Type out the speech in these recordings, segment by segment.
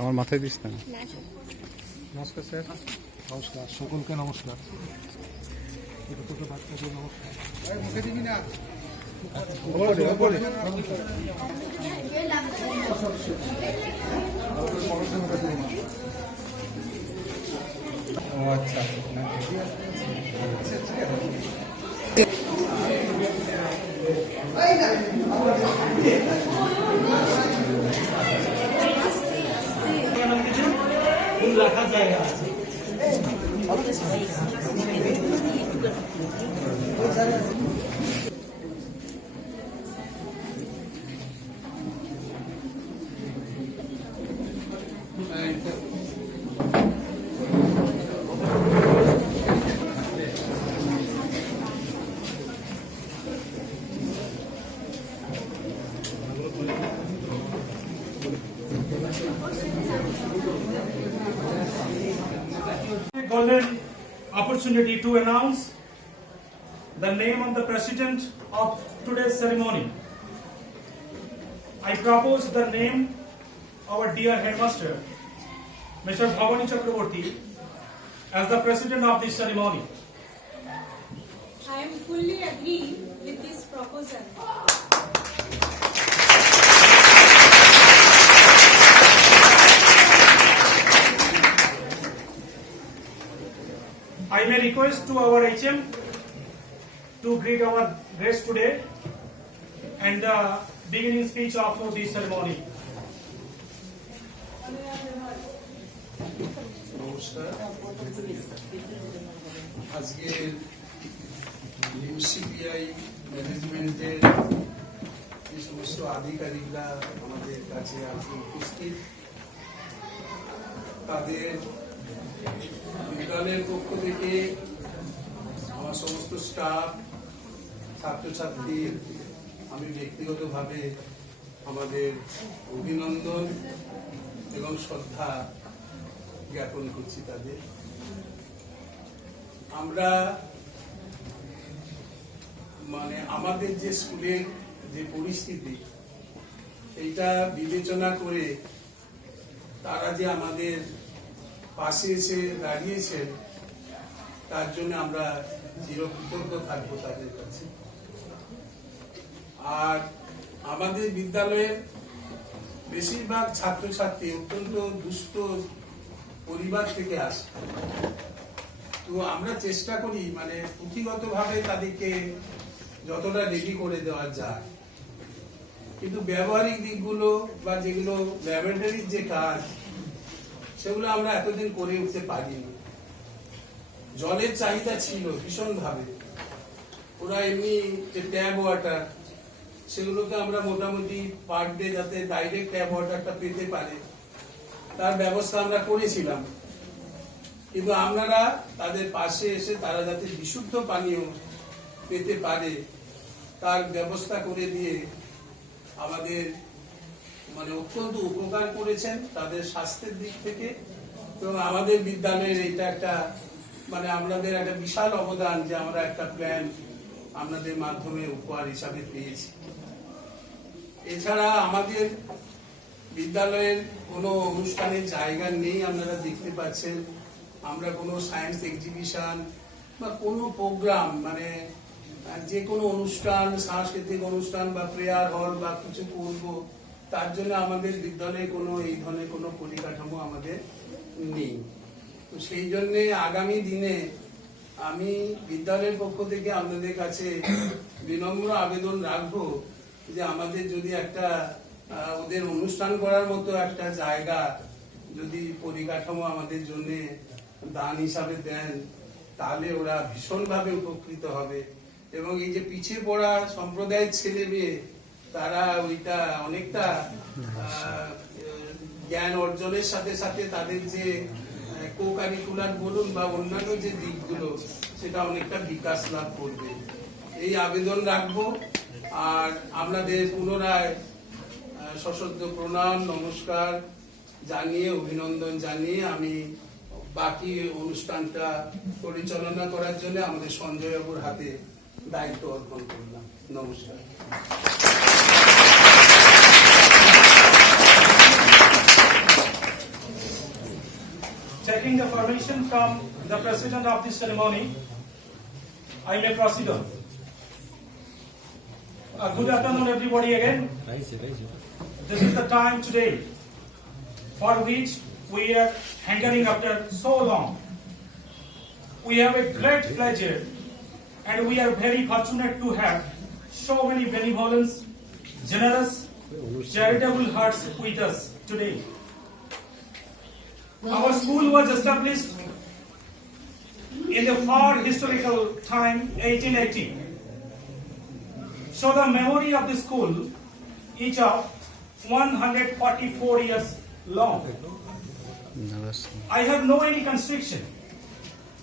আমার মাথায় দিস না। নমস্কার স্যার। নমস্কার সকলকে নমস্কার। বাচ্চাদের নমস্কার। ও আচ্ছা, রাখার জায়গা আছে। Golden opportunity to announce the name of the president of today's ceremony. I propose the name of our dear headmaster, Mr. Bhavani Chakraborty, as the president of this ceremony. I am fully agree with this proposal. I may request to our HM to greet our guests today and the beginning speech of this ceremony. নমস্কার। আজকে ইউসিপিআই ম্যানেজমেন্টের যে সমস্ত আধিকারিকরা আমাদের কাছে আজকে উপস্থিত, তাদের বিদ্যালয়ের পক্ষ থেকে আমার সমস্ত স্টাফ, ছাত্রছাত্রী, আমি ব্যক্তিগতভাবে আমাদের অভিনন্দন এবং শ্রদ্ধা জ্ঞাপন করছি তাদের। আমরা আমাদের যে স্কুলের যে পরিস্থিতি, এইটা বিবেচনা করে তারা যে আমাদের পাশে এসে দাঁড়িয়েছেন, তার জন্য আমরা চিরকৃতজ্ঞ থাকবো তাদের কাছে। আর আমাদের বিদ্যালয়ের বেশিরভাগ ছাত্রছাত্রী অত্যন্ত দুস্থ পরিবার থেকে আসে, তো আমরা চেষ্টা করি পুঁথিগতভাবে তাদেরকে যতটা রেডি করে দেওয়া যায়, কিন্তু ব্যবহারিক দিকগুলো বা যেগুলো ল্যাবরেটরির যে কাজ, সেগুলো আমরা এতদিন করে উঠতে পারিনি। জলের চাহিদা ছিল ভীষণ ভাবে, ওরা এমনি যে ট্যাপ ওয়াটার, সেগুলোকে আমরা মোটামুটি পার ডে যাতে ডাইরেক্ট ট্যাপ ওয়াটারটা পেতে পারে তার ব্যবস্থা আমরা করেছিলাম, কিন্তু আপনারা তাদের পাশে এসে তারা যাতে বিশুদ্ধ পানীয় পেতে পারে তার ব্যবস্থা করে দিয়ে আমাদের অত্যন্ত উপকার করেছেন তাদের স্বাস্থ্যের দিক থেকে। এবং আমাদের বিদ্যালয়ের এটা একটা আপনাদের একটা বিশাল অবদান যে আমরা একটা প্ল্যান আপনাদের মাধ্যমে উপহার হিসাবে পেয়েছি। এছাড়া আমাদের বিদ্যালয়ের কোনো অনুষ্ঠানের জায়গা নেই, আপনারা দেখতে পাচ্ছেন। আমরা কোনো সায়েন্স এক্সিবিশন বা কোনো প্রোগ্রাম যে কোনো অনুষ্ঠান, সাংস্কৃতিক অনুষ্ঠান বা প্রেয়ার হল বা কিছু করব, তার জন্য আমাদের বিদ্যালয়ে কোনো এই ধরনের কোনো পরিকাঠামো আমাদের নেই। তো সেই জন্যে আগামী দিনে আমি বিদ্যালয়ের পক্ষ থেকে আপনাদের কাছে বিনম্র আবেদন রাখবো যে আমাদের যদি একটা ওদের অনুষ্ঠান করার মতো একটা জায়গা যদি পরিকাঠামো আমাদের জন্য দান হিসাবে দেন, তাহলে ওরা ভীষণভাবে উপকৃত হবে। এবং এই যে পিছিয়ে পড়া সম্প্রদায়ের ছেলে মেয়ে, তারা ওইটা অনেকটা জ্ঞান অর্জনের সাথে সাথে তাদের যে কো কারিকুলার বলুন বা অন্যান্য যে দিকগুলো, সেটা অনেকটা বিকাশ লাভ করবে, এই আবেদন রাখবো। আর আপনাদের পুনরায় সশ্রদ্ধ প্রণাম নমস্কার জানিয়ে, অভিনন্দন জানিয়ে আমি বাকি অনুষ্ঠানটা পরিচালনা করার জন্য আমাদের সঞ্জয় বাবুর হাতে দায়িত্ব অর্পণ করলাম। নমস্কার। Taking the permission from the president of this ceremony, I may proceed on. Good afternoon, everybody again. This is the time today for which we are hankering after so long. We have a great pleasure and we are very fortunate to have so many benevolent, generous, charitable hearts with us today. Our school was established in the far historical time 1880. So the memory of the school is of 144 years long. I have no any constriction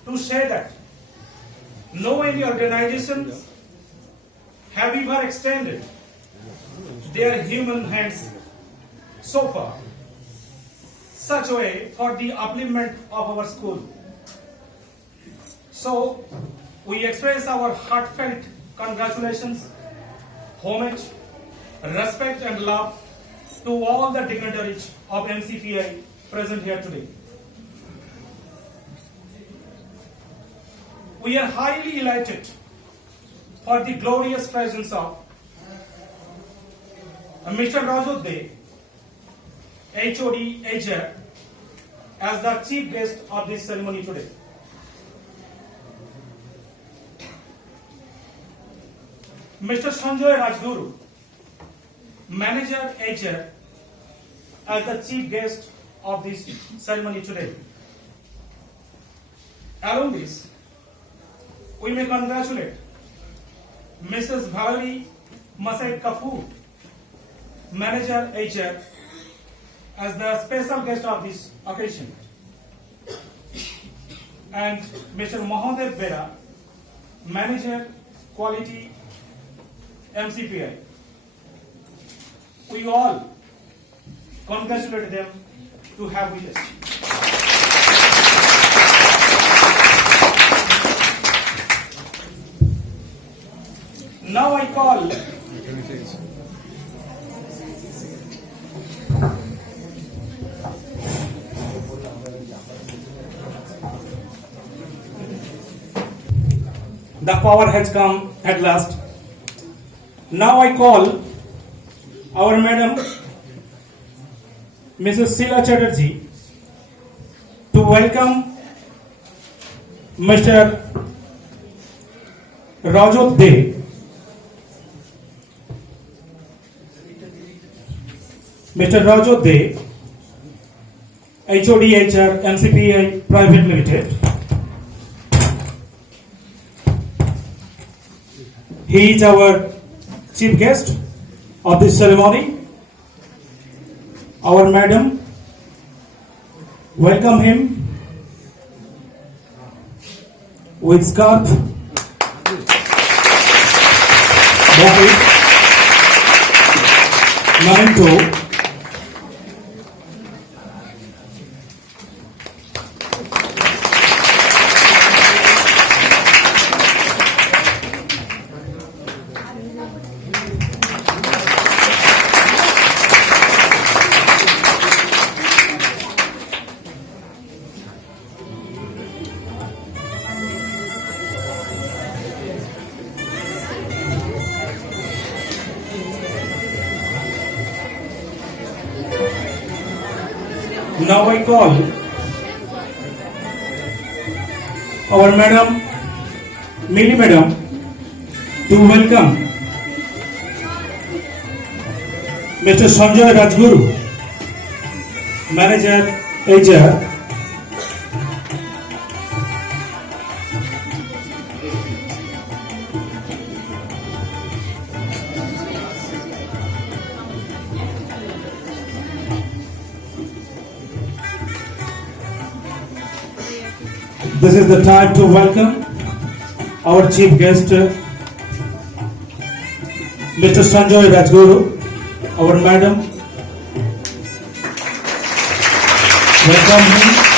to say that no any organizations have ever extended their human hands so far, such a way for the upliftment of our school. So we express our heartfelt congratulations, homage, respect and love to all the dignitaries of MCPI present here today. We are highly elated for the glorious presence of Mr. Rajodde, HOD HR, as the chief guest of this ceremony today. Mr. Sanjay Rajguru, Manager HR, as the chief guest of this ceremony today. Along this, we may congratulate Mrs. Valerie Masai Kapoor, Manager HR, as the special guest of this occasion, and Mr. Mohamed Bera, Manager Quality MCPI. We all congratulate them to have with us. Now I call the power has come at last. Now I call our Madam Mrs. Sheila Chatterjee to welcome Mr. Rajodde, HOD HR MCPI Private Limited. He is our chief guest of this ceremony. Our madam, welcome him with scarf, bouquet, memento, Now I call our Madam, Mini Madam, to welcome Mr. Sanjay Rajguru, Manager HR, This is the time to welcome our chief guest, Mr. Sanjoy Rajguru, our madam. Welcome him.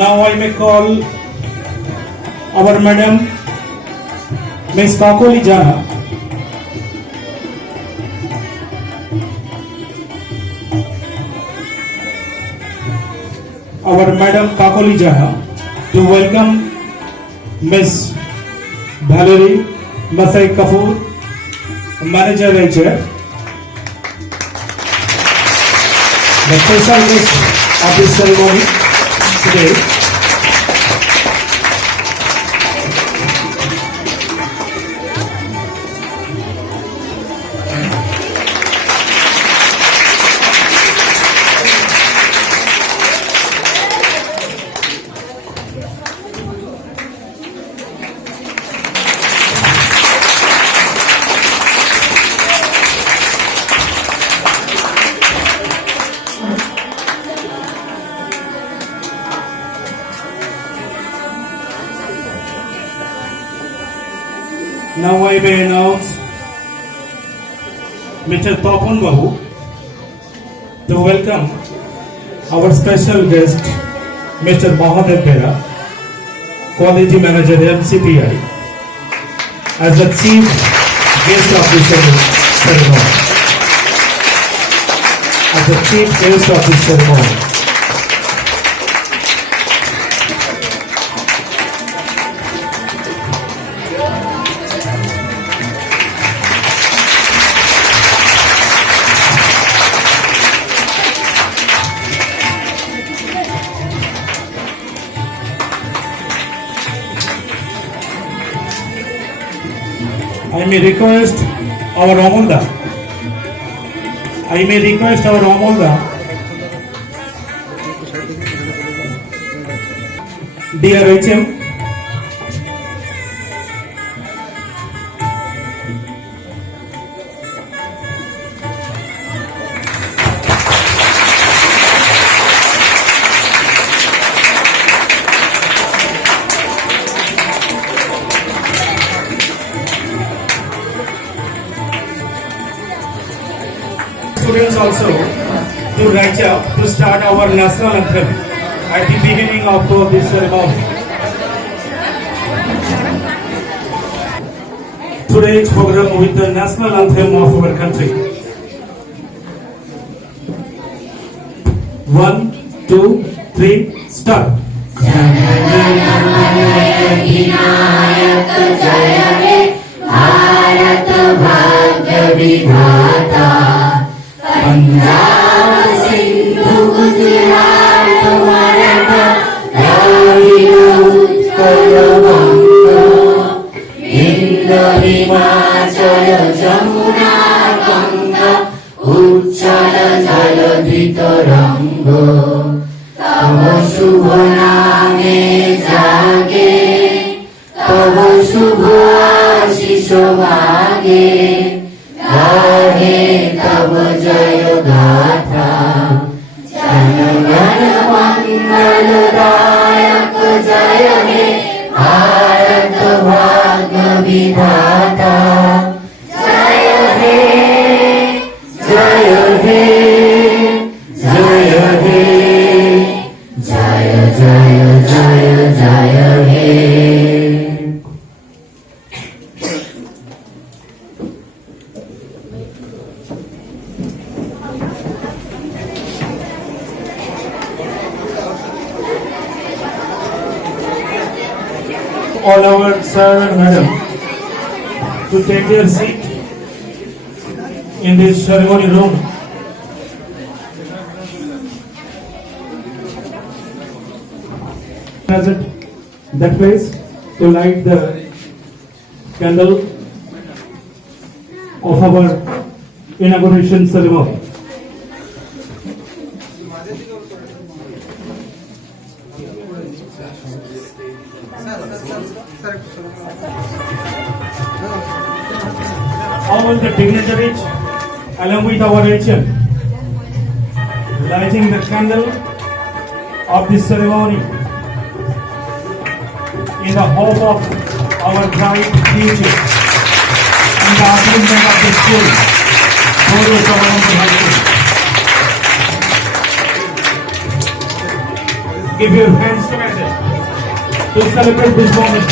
Now I may call our madam, Ms. Kakoli Jana. Our madam Kakoli Jana to welcome Ms. Valerie Masai Kapoor, manager HR. The special guest of this ceremony today. Now I may announce Mr. Tapan Babu to welcome our special guest, Mr. Mahadev Bera, Quality Manager MCPI, as the chief guest of this ceremony. As the chief guest of this ceremony. I may request our Amolda. Dear HM, students also to rise up to start our national anthem at the beginning of this ceremony. Today's program with the national anthem of our country. 1, 2, 3, start. Punjab Sindhu Gujarat Maratha Dravida Utkal बंग इंद्र हिमाचल जमुना गंगा उच्चल जलधि तरंग तव शुभ नामे जागे तव शुभ आशीष मागे गाहे तब जय गाथा जनगण मंगल दायक जय हे भारत भाग्य विधाता जय हे जय हे जय हे जय जय जय जय हे all our sir and madam to take their seat in this ceremony room. Visit that place to light the candle of our inauguration ceremony. All the dignitaries, along with our HM, lighting the candle of this ceremony in the hope of our bright future and the achievement of the school. Guru Savananda High School. Give your hands together to celebrate this moment.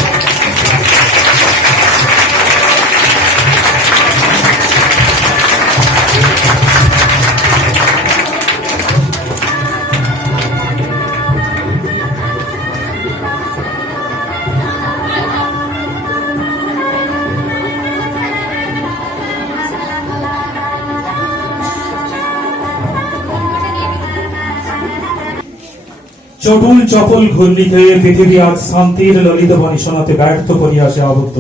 চটুল চপল ঘূর্ণিতে পৃথিবী আজ শান্তির ললিত বাণী শোনাতে ব্যর্থ করিয়াছে আবদ্ধ।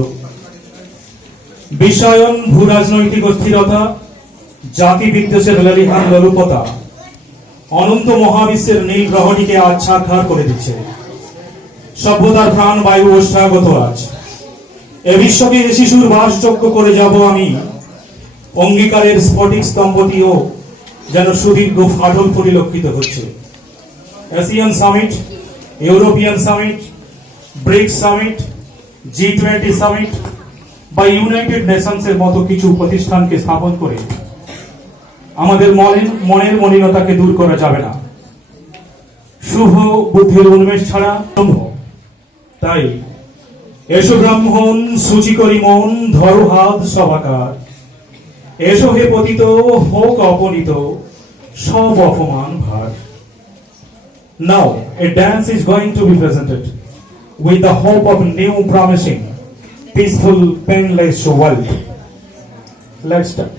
বিশ্বায়ন, ভূ রাজনৈতিক অস্থিরতা, জাতি বিদ্বেষের ললিহান লোলুপতা অনন্ত মহাবিশ্বের নীল গ্রহটিকে আজ ছারখার করে দিচ্ছে। সভ্যতার প্রাণ বায়ু ওষ্ঠাগত আজ এ বিশ্বকে শিশুর বাসযোগ্য করে যাব আমি। অঙ্গীকারের স্ফটিক স্তম্ভটিও যেন সুদীর্ঘ ফাটল পরিলক্ষিত হচ্ছে। Asian summit, European summit, BRICS summit, G20 summit বা ইউনাইটেড নেশনসের মতো কিছু প্রতিষ্ঠানকে স্থাপন করে আমাদের মনের মলিনতাকে দূর করা যাবে না। শুভ বুদ্ধির উন্মেষ ছাড়া সম্ভব। তাই এসো ব্রাহ্মণ, সূচি করি মন, ধরো হাত সবাকার। এসো হে পতিত, হোক অপনীত সব অপমান ভার। Now, a dance is going to be presented with the hope of new promising, peaceful, painless world. Let's start.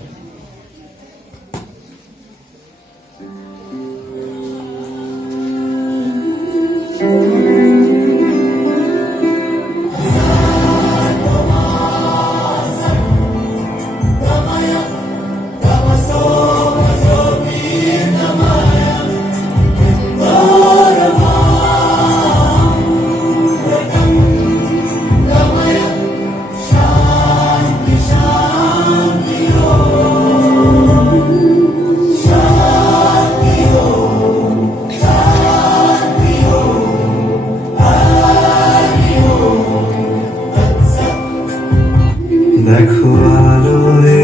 দেখো আলো রে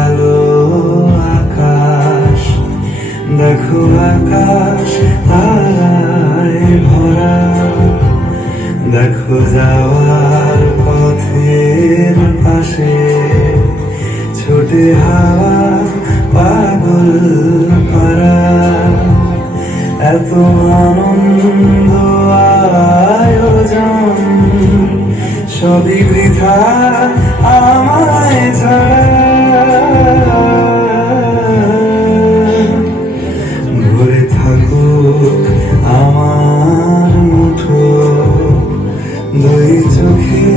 আলো আকাশ, দেখো আকাশ তারায় ভরা, দেখো যাওয়ার পথের পাশে ছোটে হাওয়া পাগল করা। এত আনন্দ আয়োজন সবই বৃথা আমায় ছাড়া। ভরে থাকুক আমার মুঠো দুই চোখে,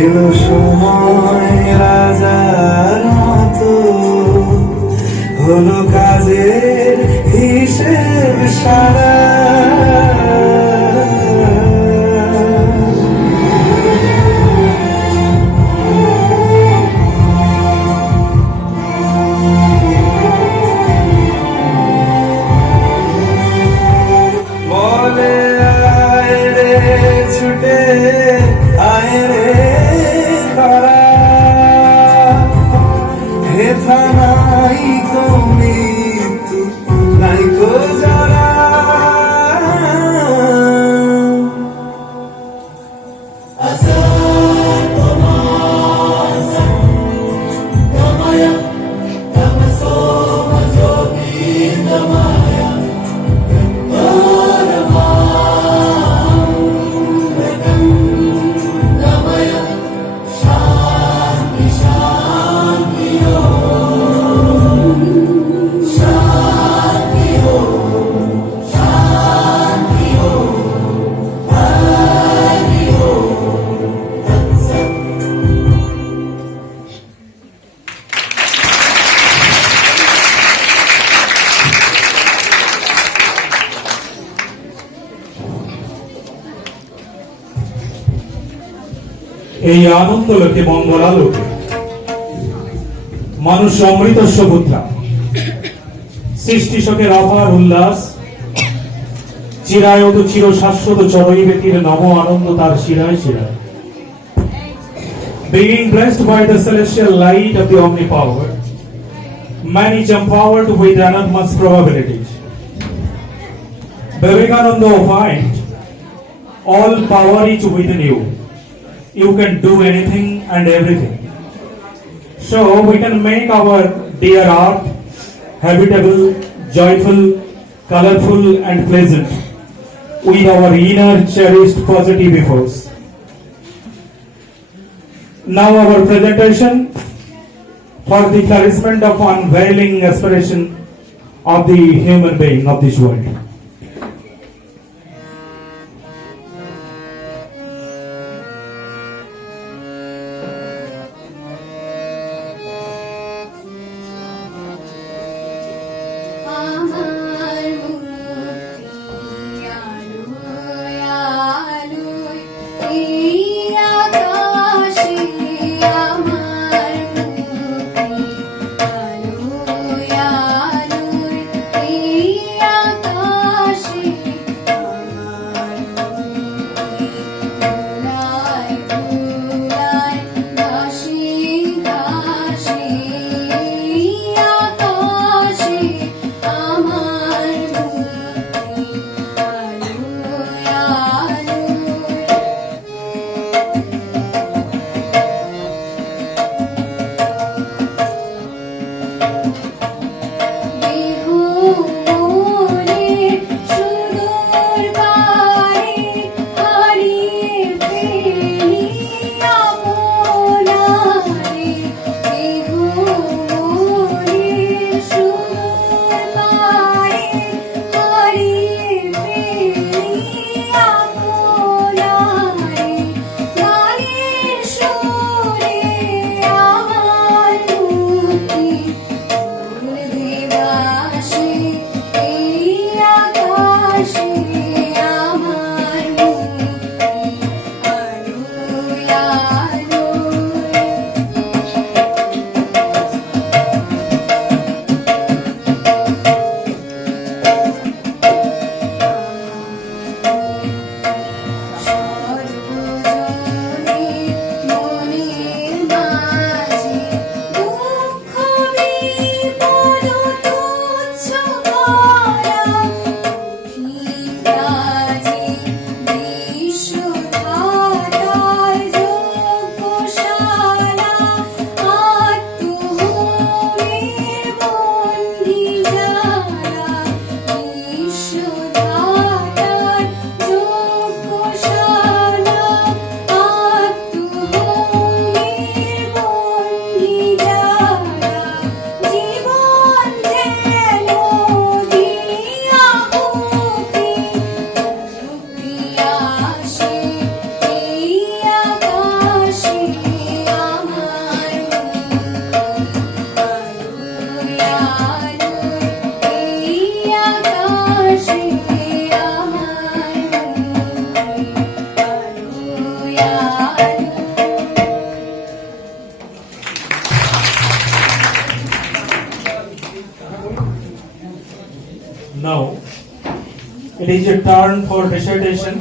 এলো সময় রাজার মতো, হলো কাজের হিসেব সারা। এই আনন্দ লোকে মঙ্গলালোকে মানুষ অমৃতস্ব পুত্রা সৃষ্টি শোকের অপার উল্লাস চিরায়ত চির শাশ্বত চরণী ব্যক্তির নব আনন্দ তার শিরায় শিরায় being blessed by the celestial light of the omnipower man is empowered with enormous probabilities. Vivekananda opined, all power is within you. You can do anything and everything. So we can make our dear earth habitable, joyful, colorful and pleasant with our inner cherished positive efforts. Now our presentation for the flourishment of unveiling aspiration of the human being of this world. আমার মুক্তি আলোয় আলোয় এই আকাশে আমার মুক্তি আলোয় আলোয় এই আকাশে আমার মুক্তি দোলায় দোলায় ঘাসে ঘাসে এই আকাশে আমার মুক্তি আলোয় আলোয় দেহ মনে সুদূর পারে হারিয়ে ফেলি আপনারে দেহ মনে সুদূর পারে হারিয়ে ফেলি আপনারে গানের সুরে আমার মুক্তি দেবাসে এই আকাশে আমার মুক্তি আলোয় আলোয় সর্বজনে মনের মাঝে দুঃখ বিপদ তুচ্ছ করা কঠিন কাজে বিশ্বধাতার যজ্ঞশালা আত্মহোমের বন্দী যারা বিশ্বধাতার যজ্ঞশালা আত্মহোমের বন্দী যারা জীবন যেন দিয়া হুকি মুক্তি আসে এই আকাশে আমার মুক্তি আলোয় আলোয় এই আকাশে আমার মুক্তি আলোয় আলোয় Now, it is a turn for recitation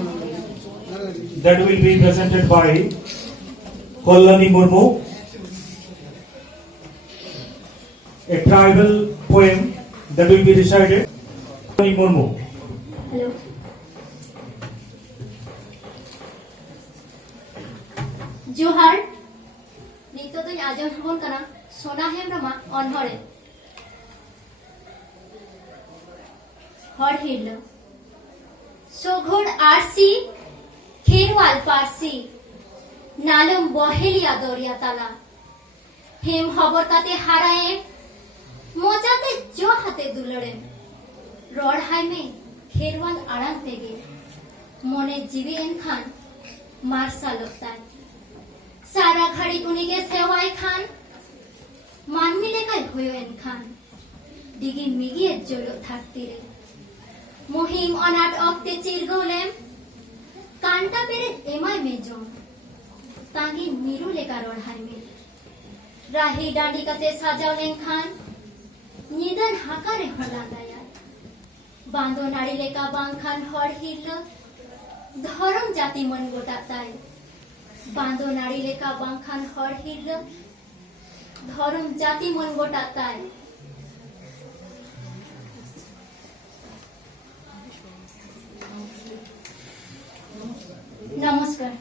that will be presented by Kollani Murmu, a tribal poem that will be recited. Kollani Murmu. Hello জোহার নিত্যদই আজম হবন কানা সোনা হেমরমা অনহরে হর হিরল সোঘোর আরসি খেরওয়াল পারসি নালম বহেলিয়া দরিয়া তালা হেম হবর কাতে হারায়ে মোজাতে জো হাতে দুলড়ে রড় হাইমে খেরওয়াল আড়াং তেগে মনে জীবে এনখান মার্শালতায় সারা ঘড়ি উনিগে সেওয়াই খান মানমি লেখায় হয়ে এনখান ডিগি মিগিয়ে জলো থাকতে রে মহিম অনাট অক্তে চিরগলেম কান্টা পেরে এমাই মেজম तांगी मीरू लेकर रोढ़ाई में राही डांडी कते साजाव लेंखान निदन हाकारे होला दया बांधो नाड़ी लेका बांखान हर हिरलो धरम जाति मन गोटा ताई बांधो नाड़ी लेका बांखान हर हिरलो धरम जाति मन गोटा ताई नमस्कार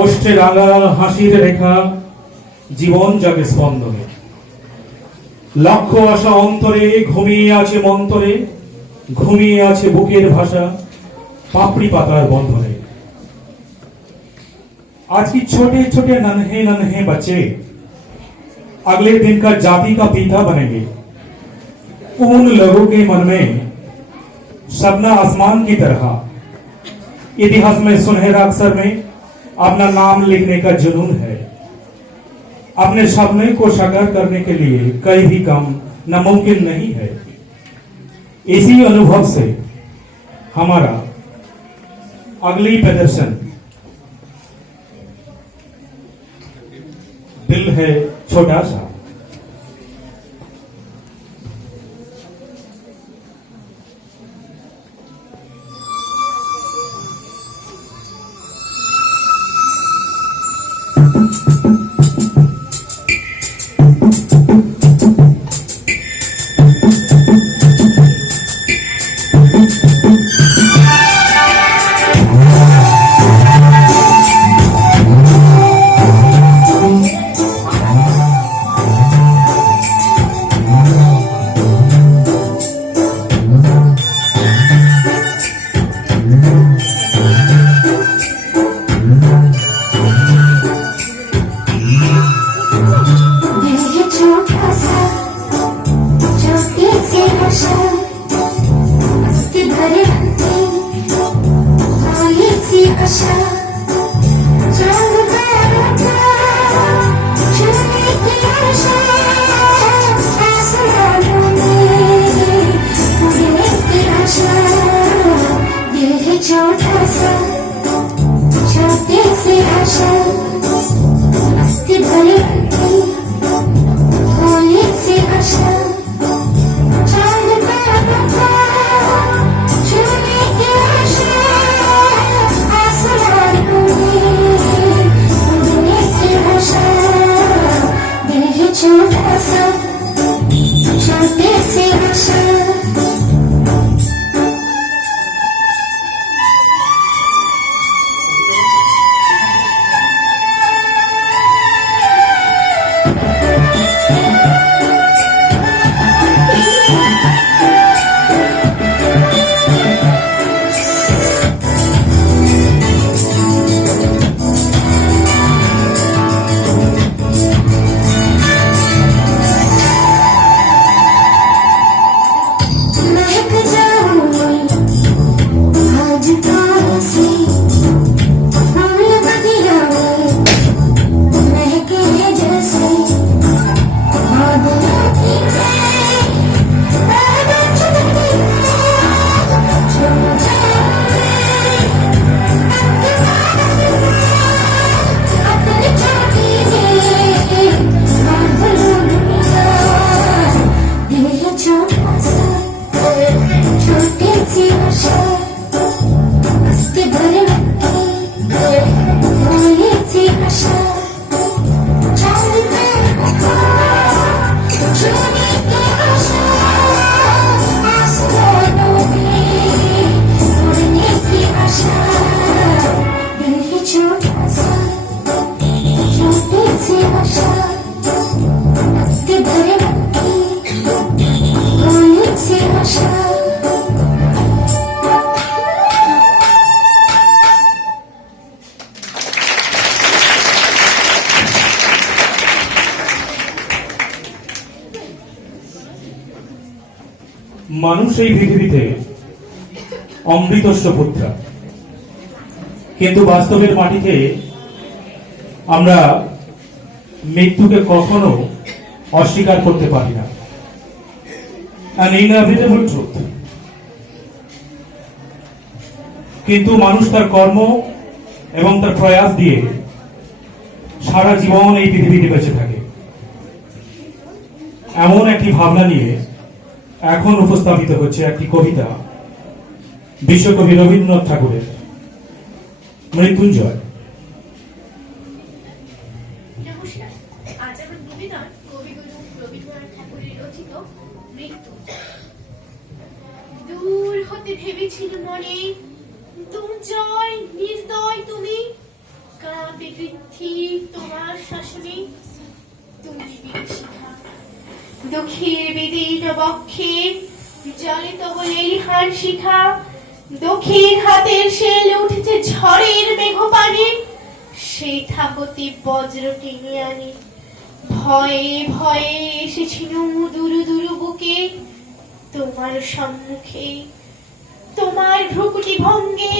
ওষ্ঠে রাঙা হাসির রেখা জীবন জাগে স্পন্দনে লক্ষ আশা অন্তরে ঘুমিয়ে আছে মন্তরে ঘুমিয়ে আছে বুকের ভাষা पापड़ी पातार बंधने आज की छोटे छोटे नन्हे नन्हे बच्चे अगले दिन का जाति का पिता बनेंगे उन लोगों के मन में सपना आसमान की तरह इतिहास में सुनहरा अक्षर में अपना नाम लिखने का जुनून है। अपने सपने को साकार करने के लिए कई भी काम नामुमकिन नहीं है। इसी अनुभव से हमारा अगली प्रदर्शन दिल है छोटा सा। মানুষ এই পৃথিবীতে অমৃতস্য পুত্র, কিন্তু বাস্তবের মাটিতে আমরা মৃত্যুকে কখনো অস্বীকার করতে পারি না। An inevitable truth. কিন্তু মানুষ তার কর্ম এবং তার প্রয়াস দিয়ে সারা জীবন এই পৃথিবীতে বেঁচে থাকে। এমন একটি ভাবনা নিয়ে এখন উপস্থাপিত হচ্ছে একটি কবিতা বিশ্বকবি রবীন্দ্রনাথ ঠাকুরের মৃত্যুঞ্জয়। নমস্কার, আজ আমার নিবেদন কবিগুরু রবীন্দ্রনাথ ঠাকুরের রচিত মৃত্যু। দূর হতে ভেবেছিল মনে, দুর্জয় নির্দয় তুমি, কাঁপে পৃথ্বী তোমার শাসনে, তুমি বিভীষিকা। দুঃখের বেদীর্ণ বক্ষে জলে তব লেলিহান শিখা, দক্ষিণ হাতের শেল উঠেছে ঝড়ের মেঘপানে, সেই থাকতে বজ্র টেনে আনে। ভয়ে ভয়ে এসেছিল দুরু দুরু বুকে, তোমার সম্মুখে তোমার ভ্রুকুটি ভঙ্গে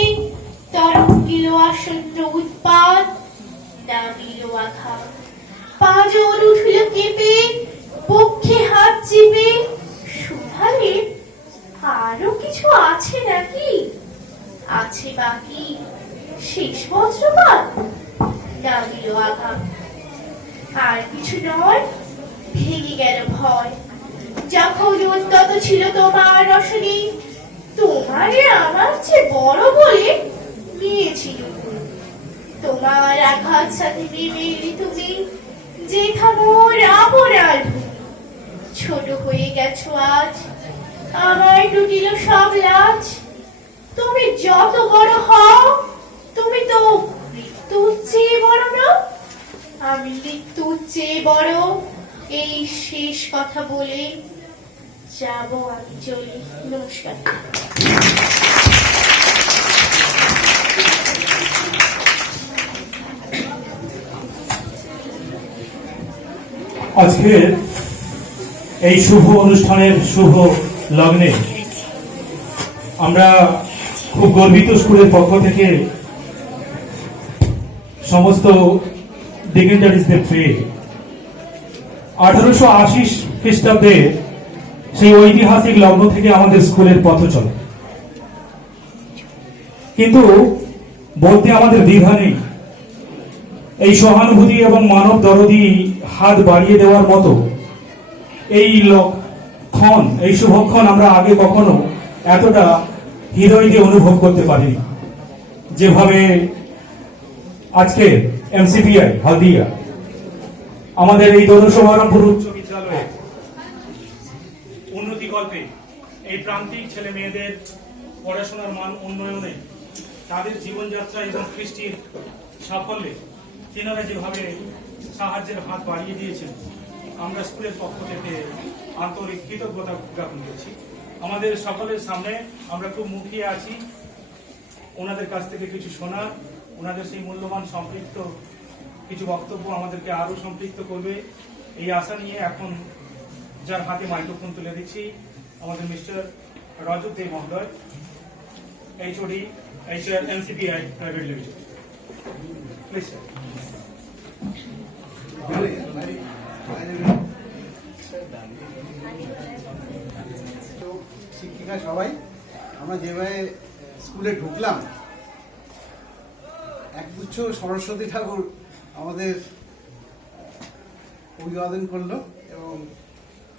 তরঙ্গিল আসন্ন উৎপাত, নামিল আঘাত। পাঁজর উঠল কেঁপে, পক্ষে হাত চেপে, শুধালে আরো কিছু আছে নাকি? আছে বাকি শেষ বজ্রপাত, নামিল আঘাত। আর কিছু নয়, ভেঙে গেল ভয়। যখন উদ্যত ছিল তোমার রসনী, তোমারে আমার চেয়ে বড় বলে নিয়েছিল। তোমার আঘাত সাথে নেমে এলি তুমি, যে থামোর আপনার ভূমি। ছোট হয়ে গেছো আজ, আমার টুটিল সব লাজ। তুমি যত বড় হও, তুমি তো মৃত্যুর চেয়ে বড় না। আমি মৃত্যুর চেয়ে বড়, এই শেষ কথা বলে যাব আমি চলে। নমস্কার। আজকের এই শুভ অনুষ্ঠানের শুভ লগ্নে আমরা খুব গর্বিত স্কুলের পক্ষ থেকে সমস্ত ডিগনিটারিজদের পেয়ে 1880 খ্রিস্টাব্দে সেই ঐতিহাসিক লগ্ন থেকে আমাদের স্কুলের পথ চলে। কিন্তু বলতে আমাদের দ্বিধা নেই, এই সহানুভূতি এবং মানব দরদি হাত বাড়িয়ে দেওয়ার মতো এই ক্ষণ, এই শুভক্ষণ আমরা আগে কখনো এতটা হৃদয় দিয়ে অনুভব করতে পারিনি। যেভাবে আজকে এমসিপিআই হলদিয়া আমাদের এই দৌলসভারমপুর উচ্চ বিদ্যালয়ে উন্নতি কল্পে এই প্রান্তিক ছেলে মেয়েদের পড়াশোনার মান উন্নয়নে, তাদের জীবনযাত্রা এবং কৃষ্টির সাফল্যে তিনারা যেভাবে সাহায্যের হাত বাড়িয়ে দিয়েছেন, আমরা স্কুলের পক্ষ থেকে আন্তরিক কৃতজ্ঞতা জ্ঞাপন করছি। আমাদের সকলের সামনে আমরা খুব মুখিয়ে আছি ওনাদের কাছ থেকে কিছু শোনার। ওনাদের সেই মূল্যবান সম্পৃক্ত কিছু বক্তব্য আমাদেরকে আরো সম্পৃক্ত করবে, এই আশা নিয়ে এখন যার হাতে মাইক্রোফোন তুলে দিচ্ছি আমাদের মিস্টার রজত দে মহোদয়, HOD MCPI private limited. Please sir. শিক্ষিকা সবাই, আমরা যেভাবে স্কুলে ঢুকলাম, একগুচ্ছ সরস্বতী ঠাকুর আমাদের অভিবাদন করলো এবং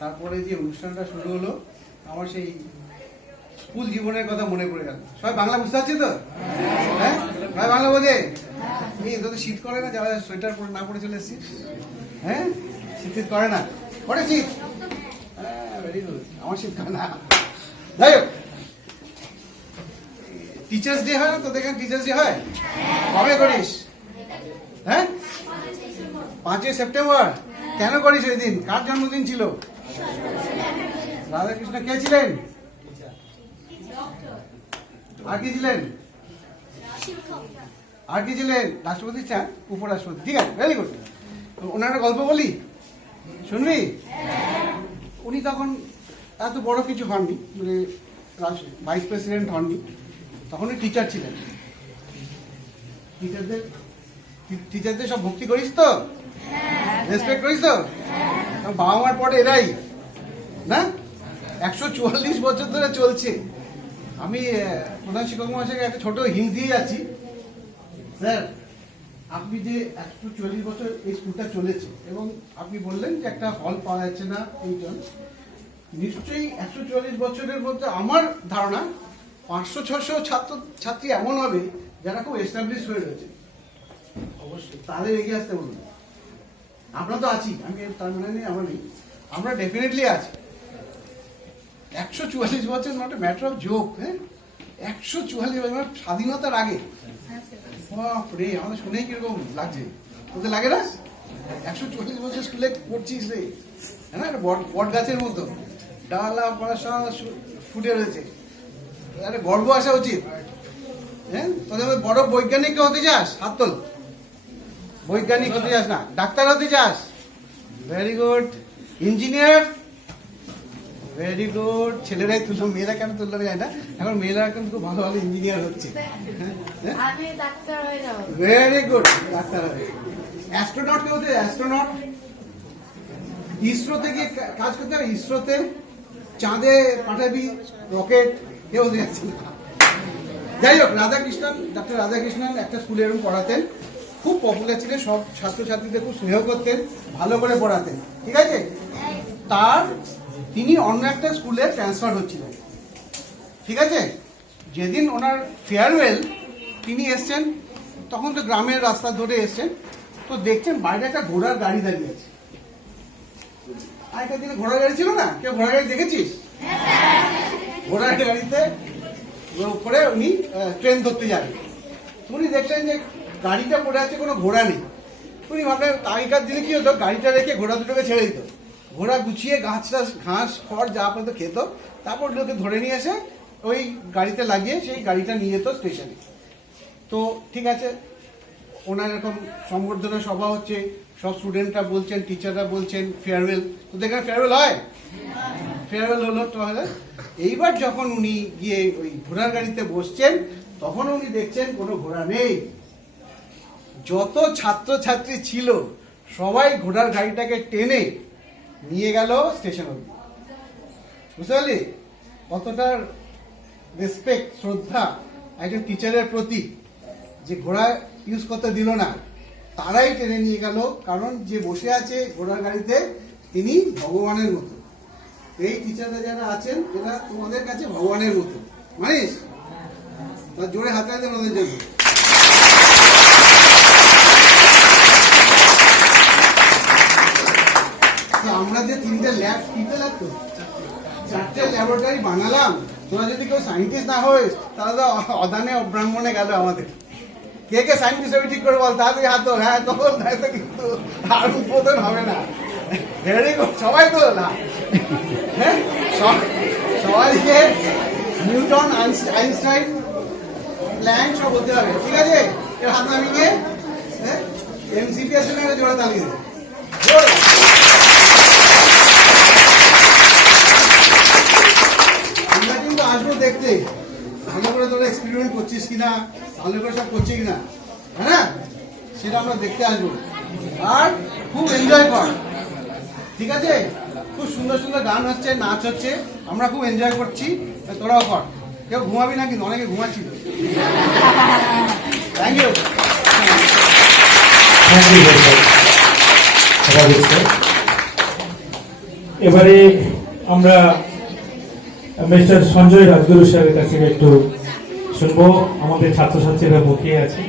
তারপরে যে অনুষ্ঠানটা শুরু হলো, আমার সেই স্কুল জীবনের কথা মনে পড়ে গেল। সবাই বাংলা বুঝতে পারছি তো? হ্যাঁ, সবাই বাংলা বোঝে? এই তোদের শীত করে না, যারা সোয়েটার পরে না পরে চলে এসেছিস? হ্যাঁ, শীত করে না? করে শীত? হ্যাঁ, ভেরি গুড। আমার শীত করে না। যাই হোক, টিচার্স ডে হয় না তো? দেখেন টিচার্স ডে হয় কবে করিস? হ্যাঁ, 5ই সেপ্টেম্বর। কেন করিস ওই দিন? কার জন্মদিন ছিল? রাধাকৃষ্ণ। কে ছিলেন? আর কি ছিলেন? আর কি ছিলেন? রাষ্ট্রপতি চান, উপরাষ্ট্রপতি। ঠিক আছে, ভেরি গুড। ওনার একটা গল্প বলি, শুনবি? উনি তখন এত বড় কিছু হননি, মানে ভাইস প্রেসিডেন্ট হননি, তখন উনি টিচার ছিলেন। টিচারদের সব ভক্তি করিস তো? রেসপেক্ট করিস তো? বাবা মার পরে এরাই না, 144 বছর ধরে চলছে। আমি প্রধান শিক্ষক মহাশয়কে একটা ছোট হিন্ট দিয়ে যাচ্ছি। স্যার, আপনি যে 140 বছর এই স্কুলটা চলেছে এবং আপনি বললেন যে একটা হল পাওয়া যাচ্ছে না এইজন, নিশ্চয়ই 144 বছরের মধ্যে আমার ধারণা 500-600 ছাত্রী এমন হবে যারা খুব এস্টাবলিশ হয়ে রয়েছে। অবশ্যই তাদের এগিয়ে আসতে বলুন। আমরা তো আছি, আমি তার মানে নেই আমরা নেই, আমরা ডেফিনেটলি আছি। 144 বছর not a matter of joke. হ্যাঁ, 144 বছর স্বাধীনতার আগে। বাপরে, আমাদের শুনেই কিরকম লাগছে, তোদের লাগে না? 144 বছর স্কুলে পড়ছিস রে, হ্যাঁ, বট গাছের মতো ডালা পড়াশোনা ফুটে রয়েছে, আরে গর্ব আসা উচিত। হ্যাঁ, তোদের বড় বৈজ্ঞানিক হতে চাস? হাত তোল। বৈজ্ঞানিক হতে চাস না, ডাক্তার হতে চাস? Very good. Engineer? Very good. ছেলেরাই তুললো, মেয়েরা কেন তুললো যায় না? এখন মেয়েরা এখন খুব ভালো ভালো ইঞ্জিনিয়ার হচ্ছে। আমি ডাক্তার হয়ে যাব। ভেরি গুড, ডাক্তার হবে। অ্যাস্ট্রোনট কে হতে? অ্যাস্ট্রোনট ইসরোতে গিয়ে কাজ করতে হবে, ইসরোতে চাঁদে পাঠাবি রকেট, কেউ যাচ্ছে না। যাই হোক, রাধাকৃষ্ণন, ডক্টর রাধাকৃষ্ণন একটা স্কুলে এরকম পড়াতেন, খুব পপুলার ছিলেন, সব ছাত্রছাত্রীদের খুব স্নেহ করতেন, ভালো করে পড়াতেন, ঠিক আছে? তিনি অন্য একটা স্কুলে ট্রান্সফার হচ্ছিলেন, ঠিক আছে? যেদিন ওনার ফেয়ারওয়েল, তিনি এসছেন, তখন তো গ্রামের রাস্তা ধরে এসছেন, তো দেখছেন বাইরে একটা ঘোড়ার গাড়ি দাঁড়িয়ে আছে। আগেকার দিনে ঘোড়ার গাড়ি ছিল না, কেউ ঘোড়ার গাড়ি দেখেছিস? ঘোড়ার গাড়িতে করে উনি ট্রেন ধরতে যাবেন। উনি দেখলেন যে গাড়িটা পড়ে আছে, কোনো ঘোড়া নেই। উনি ভাবলেন আগেকার দিনে কি হতো, গাড়িটা রেখে ঘোড়া দুটোকে ছেড়ে দিত, ঘোড়া গুছিয়ে ঘাস খড় যা পর্যন্ত খেত, তারপর লোকে ধরে নিয়ে এসে ওই গাড়িতে লাগিয়ে সেই গাড়িটা নিয়ে যেত স্টেশনে। তো ঠিক আছে, ওনার এরকম সম্বর্ধনা সভা হচ্ছে, সব স্টুডেন্টরা বলছেন, টিচাররা বলছেন ফেয়ারওয়েল। তো দেখেন ফেয়ারওয়েল হয়, ফেয়ারওয়েল হলো। তো এইবার যখন উনি গিয়ে ওই ঘোড়ার গাড়িতে বসছেন, তখন উনি দেখছেন কোনো ঘোড়া নেই। যত ছাত্রছাত্রী ছিল সবাই ঘোড়ার গাড়িটাকে টেনে নিয়ে গেল স্টেশন অব্দি। বুঝতে পারলি কতটা রেসপেক্ট, শ্রদ্ধা একজন টিচারের প্রতি, যে ঘোড়া ইউজ করতে দিল না, তারাই টেনে নিয়ে গেল। কারণ যে বসে আছে ঘোড়ার গাড়িতে তিনি ভগবানের মতো। এই টিচাররা যারা আছেন এরা তোমাদের কাছে ভগবানের মতো, মানিস? তার জোরে হাত দেন ওদের জন্য। আমরা যে 3টে ল্যাব, 3টে ল্যাব তো 4টে ল্যাবরেটরি বানালাম, তোরা যদি কেউ সায়েন্টিস্ট না হয় তাহলে তো অদানে অব্রাহ্মণে গেল আমাদের। কে কে সায়েন্টিস্ট হবে ঠিক করে বল, তাড়াতাড়ি হাত তোল। হ্যাঁ, তখন তো কিন্তু আর উদ্বোধন হবে না। ভেরি গুড, সবাই তো না, হ্যাঁ, সবাইকে নিউটন, আইনস্টাইন, প্ল্যাঙ্ক সব হতে হবে, ঠিক আছে? এর হাত নামিয়ে এমসিপিএস এর জোড়া তালিয়ে দেবে। আমরা কিন্তু আসবো দেখতে ভালো করে তোরা এক্সপেরিমেন্ট করছিস কিনা, ভালো করে সব করছিস কিনা, হ্যাঁ, সেটা আমরা দেখতে আসবো। আর খুব এনজয় কর, ঠিক আছে? খুব সুন্দর সুন্দর গান হচ্ছে, নাচ হচ্ছে, আমরা খুব এনজয় করছি, তোরাও কর। কেউ ঘুমাবি না কিন্তু, অনেকে ঘুমাচ্ছিল। Thank you. এবারে আমরা মিস্টার সঞ্জয় রাজগুরু স্যারের কাছে একটু শুনবো। আমাদের ছাত্রছাত্রীরা মুখিয়ে আছে।